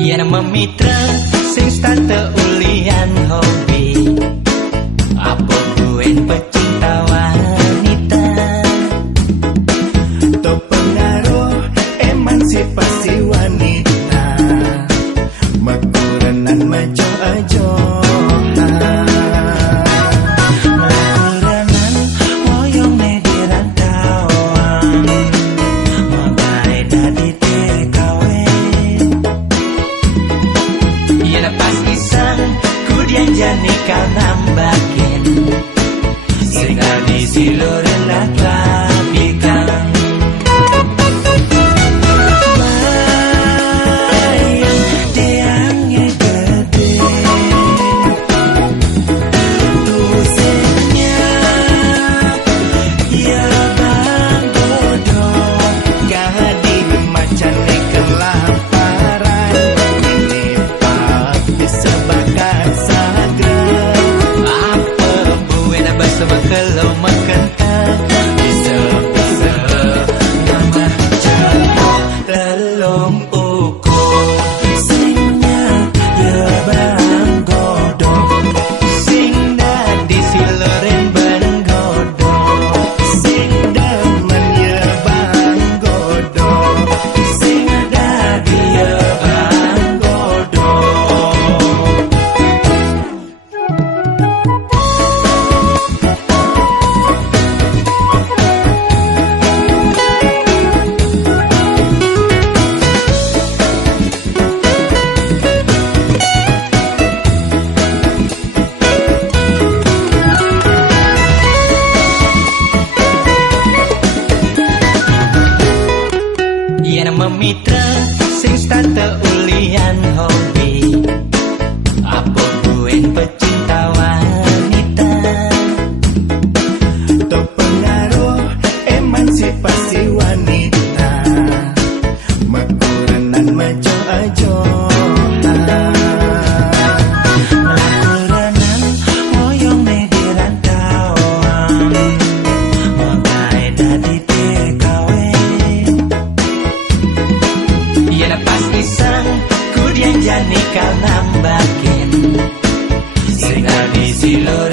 Yen memitra sing stante ulian hobi, apa buen pecinta wanita, to pengaruh emansipasi wanita, mekuranan majo ajo jani kau nambakin sehingga di seluruh laklapikan bayang tiangnya gede tusenya ya bang bodoh gahadir macan kelaparan ini pasti sebagai kalau makan bisa nama jauh dalam ukur singnya ya bang godong sing di siloren bang godong sing daman ya bang godong sing dadi ya bang godong. Yen memitra sing stante ulian hobi, apa buen pecinta wanita, to pengaruh emansipasi wanita, mekuranan majo ajo jani kau nambakin sehingga di seluruh